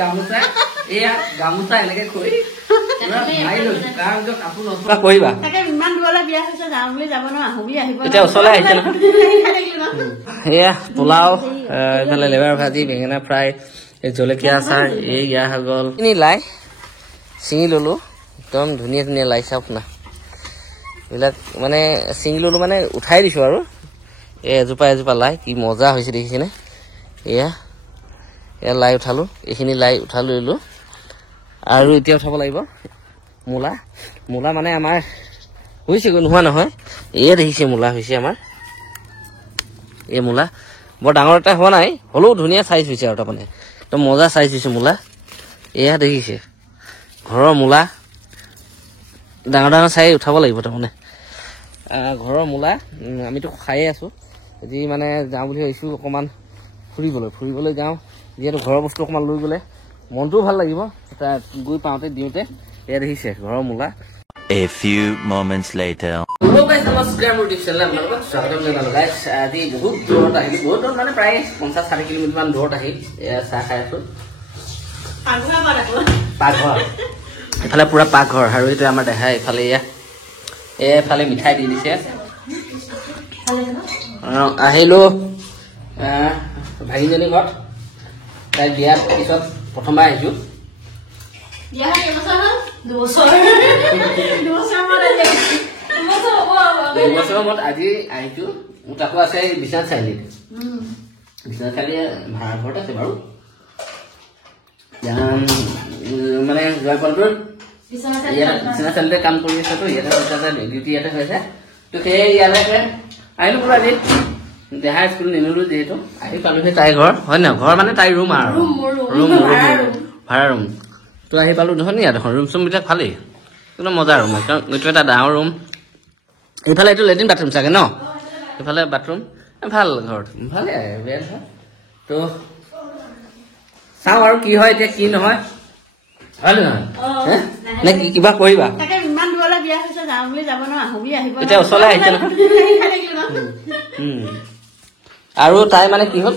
গামোচা এয়া গামোচা এনেকে কৰি কৰিবা এতিয়া ওচৰলৈ আহিছে নহয় এয়া পোলাও এইফালে লেবাৰ ভাজি বেঙেনা ফ্ৰাই জলকীয়া আচাৰ এই ইয়া হৈ গ'ল লাই ছিঙি ললো একদম ধুনীয়া ধুনীয়া লাই চাওক না এইবিলাক মানে ছিঙি ললো মানে উঠাই দিছো আৰু এজোপা এজোপা লাই কি মজা হৈছে দেখিছেনে এয়া এয়া লাই উঠালো এইখিনি লাই উঠাই লৈলো আৰু এতিয়া উঠাব লাগিব মূলা মূলা মানে আমাৰ হৈছে নোহোৱা নহয় এয়া দেখিছে মূলা হৈছে আমাৰ এই মূলা বৰ ডাঙৰ এটা হোৱা নাই হ'লেও ধুনীয়া চাইজ হৈছে আৰু তাৰমানে একদম মজা চাইজ হৈছে মূলা এয়া দেখিছে ঘৰৰ মূলা ডাঙৰ ডাঙৰ চাই উঠাব লাগিব তাৰমানে ঘৰৰ মূলা আমিতো খায়ে আছো আজি মানে যাওঁ বুলি ভাবিছোঁ অকণমান ফুৰিবলৈ যাওঁ যিহেতু ঘৰৰ বস্তু অকণমান লৈ গ'লে মনটোও ভাল লাগিব তাত গৈ পাওঁতে দিওঁতে এয়া দেখিছে ঘৰৰ মূলা A few moments later. Hello guys, namaskar মোৰ ইউটিউব চেনেল আপোনালোকক স্বাগতম জনালোঁ guys আজি বহুত দূৰত আহিলোঁ বহুত দূৰত মানে প্ৰায় 50-60 কিলোমিটাৰ মান দূৰত আহি এয়া চাহ খাই আছোঁ পাকঘৰ এফালে পুৰা পাকঘৰ আৰু এইটো আমাৰ দেখাই এইফালে এফালে মিঠাই দি দিছে আহিলোঁ ভাগিনজনী ঘৰত তাই বিয়াৰ পিছত প্ৰথমবাৰ আহিছোঁ দুবছৰৰ মূৰত আজি আহিছো তাকো আছে বিশ্বনাথ চাৰিআলিত ভাড়া ঘৰত আছে বাৰু মানে জয়পালটোৰ বিশ্বনাথ চাৰিআলিতে কাম কৰি আছেতো ইয়াতে ডিউটি ইয়াতে হৈছে তো সেই ইয়াতে আহিলো বোলো আজি দেহা স্কুল নিনিলো যিহেতু আহি পালোহি তাইৰ ঘৰ হয় নহয় ঘৰ মানে তাইৰ ৰুম আৰু ৰুম ভাড়া ৰুম তো আহি পালো ধুনীয়া দেখোন ৰুম চুম বিলাক ভালেই একদম মজা ৰুম কাৰণ এইটো এটা ডাঙৰ ৰুম এইফালে এইটো লেট্ৰিন বাথৰুম চাগে ন এইফালে বাথৰুম ভাল ঘৰ ভালে বেয়া নহয় তো চাওঁ আৰু কি হয় এতিয়া কি নহয় হয় নহয় নে কিবা কৰিবা এতিয়া ওচৰলৈ আহিছে নহয় আৰু তাই মানে কি হ'ল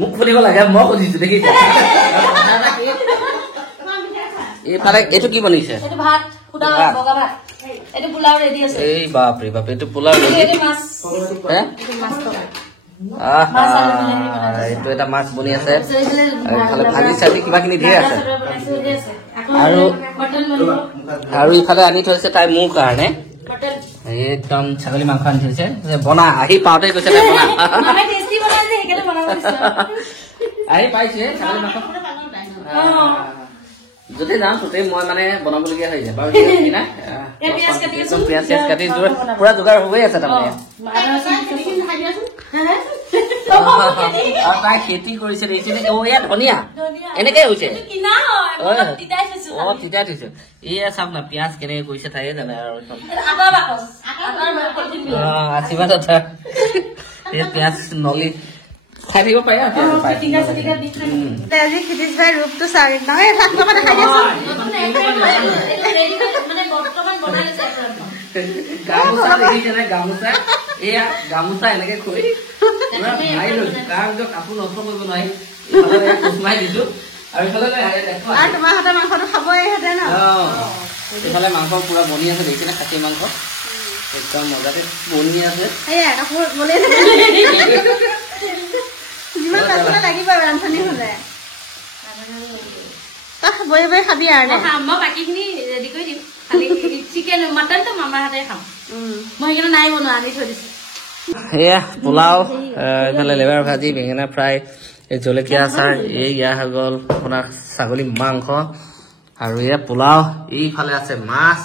মোক সুধিব লাগে মই সুধিছো দেখি এইফালে এইটো কি বনিছে এই বাপৰে বাপ এইটো পোলাও এইটো এটা মাছ বনি আছে ভাজি চাজি কিবা কিনি ধেৰ আছে আৰু ইফালে আনি থৈছে তাই মোৰ কাৰণে একদম ছাগলী মাংস আনি থৈছে বনা আহি পাওঁতে কৈছে বনা আহি পাইছে ছাগলী মাংস যদি যাওঁ তোতে মই মানে বনাবলগীয়া হৈ যায় বাৰু পিঁয়াজ কাটি পুৰা যোগাৰ হৈ আছে তাৰমানে তাই খেতি কৰিছে দেখিছে এয়া ধনিয়া এনেকে হৈছে তিতাই থৈছো এয়া চাওক না পিঁয়াজ কেনেকে কৰিছে তাইয়ে জানে আৰু আশীৰ্বাদ পিঁয়াজ নলি খাই থাকিব পাৰে আজি ক্ষিতিজ ভাই ৰূপটো চাৰি নহয় গামোচা দেখিছে নাই গামোচা এয়া গামোচা এনেকে কৰি কাপোৰ নষ্ট কৰিব নোৱাৰি কোচমাই দিছো আৰু তোমাৰ হাতে মাংসটো খাবই ইহঁতে ন এইফালে মাংস পুৰা বনি আছে দেখিছে নে খাচী মাংস একদম মজাতে বনি আছে লাগিব ৰান্ধনি হলে বহি বহি খাবি আৰু মই বাকীখিনি ৰেডি কৰি দিম খালি চিকেন মটনটো মামাৰ হাতে খাম মই সেইকাৰণে নাই বনোৱা আনি থৈ দিছো এয়া পোলাও এইফালে লেবাৰ ভাজি বেঙেনা ফ্ৰাই জলকীয়া আচাৰ এই ইয়া হৈ গ'ল আপোনাৰ ছাগলী মাংস আৰু এয়া পোলাও এইফালে আছে মাছ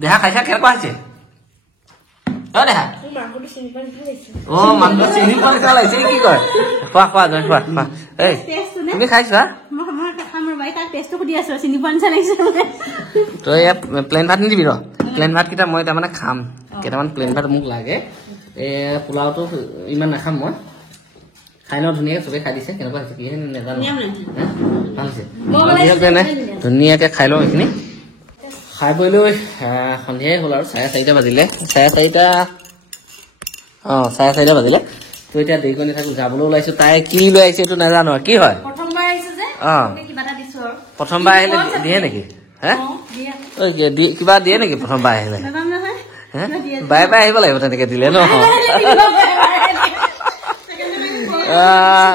দেহা খাইছা কেনেকুৱা হৈছে দেহা মাংস চিনি পোৱা নিচিনা লাগিছে কি কয় খোৱা জয় খোৱা এই তুমি খাইছা তই এয়া প্লেন ভাত নিদিবি প্লেন ভাতকেইটা মই তাৰমানে খাম কেইটামান প্লেন ভাত মোক লাগে পোলাওটো ইমান নাখাম মই খাই ন ধুনীয়াকে চবে খাই দিছে কেনেকুৱা হৈছে কি নাজানো ভাল হৈছে ধুনীয়াকে খাই লওঁ এইখিনি খাই বৈ লৈ সন্ধিয়াই হ'ল আৰু 4:30 বাজিলে 4:30 বাজিলে তো এতিয়া দেৰি কৰি নাথাকো যাবলৈ ওলাইছো তাই কি লৈ আহিছে এইটো নাজানো কি হয় প্ৰথমবাৰ আহিছে যে কিবা এটা দিছো আৰু প্ৰথমবাৰ আহিলে দিয়ে নেকি কিবা দিয়ে নেকি প্ৰথমবাৰ আহিলে বাই বাই আহিব লাগিব তেনেকে দিলে ন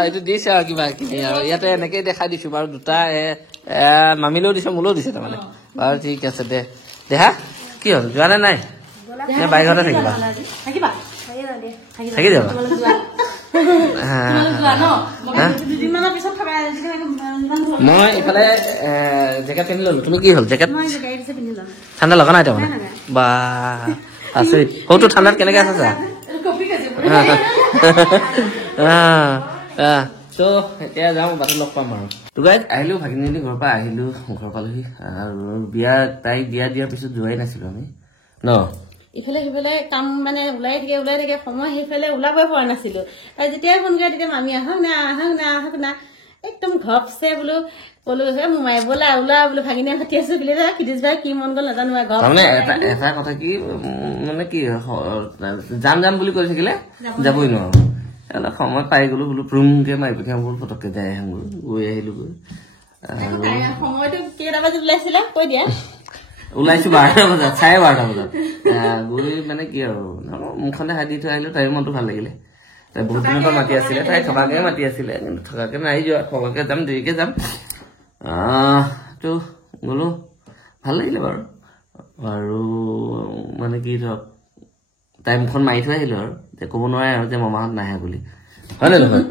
এইটো দিছে আৰু কিবা কিনি আৰু ইয়াতে এনেকে দেখাই দিছো বাৰু দুটা মামিলেও দিছে মোলৈও দিছে তাৰমানে বাৰু ঠিক আছে দে দেহা কি হ'ল যোৱা নাই নে বাইকতে থাকিবা থাকি যাবা মই ইফালে জেকেট পিন্ধি ললো তুমি কি হ'ল জেকেট ঠাণ্ডা লগা নাই তাৰমানে বা আছে সৌটো ঠাণ্ডাত কেনেকে আছে চা তো এতিয়া যাওঁ বাটত লগ পাম আৰু তোগাই আহিলো ভাগিনী ঘৰৰ পৰা আহিলো ঘৰ পালোহি আৰু বিয়া তাইক দিয়াৰ পিছত যোৱাই নাছিলো আমি ন ইফালে সিফালে কাম মানে ওলাই থাকে সময় সেইফালে ওলাবই পৰা নাছিলো যেতিয়াই ফোন কৰে তেতিয়া মামী আহক না একদম ঘপছে বোলো কলো মোমাই বোলা ওলা বোলো ভাগিনী হাতি আছো বুলি খিদিছ বাই কি মন গ'ল নাজানো তাৰমানে এটা কথা কি মানে কি যাম বুলি কৈ থাকিলে যাবই নোৱাৰো অলপ সময় পাই গলো বোলো প্ৰুমকে মাৰি পঠিয়াম বোলো পটককে যাই আহোঁ গৈ আহিলো সময়টো কেইটা বাজিত ওলাইছিলে কৈ দিয়া ওলাইছো 12টা বজাত 12:30 বজাত গৈ মানে কি আৰু মুখখনে হাত দি থৈ আহিলো তাইৰ মনটো ভাল লাগিলে তাই বহুত দিনৰ পৰা মাতি আছিলে তাই থকাকে মাতি আছিলে কিন্তু থকাকে নাই যোৱা থকাকে যাম দেৰিকে যাম তো গলো ভাল লাগিলে বাৰু আৰু মানে কি ধৰক তাই মুখখন মাৰি থৈ আহিলো আৰু ক'ব নোৱাৰে আৰু যে মামাহঁত নাহে বুলি হয় নে নহয়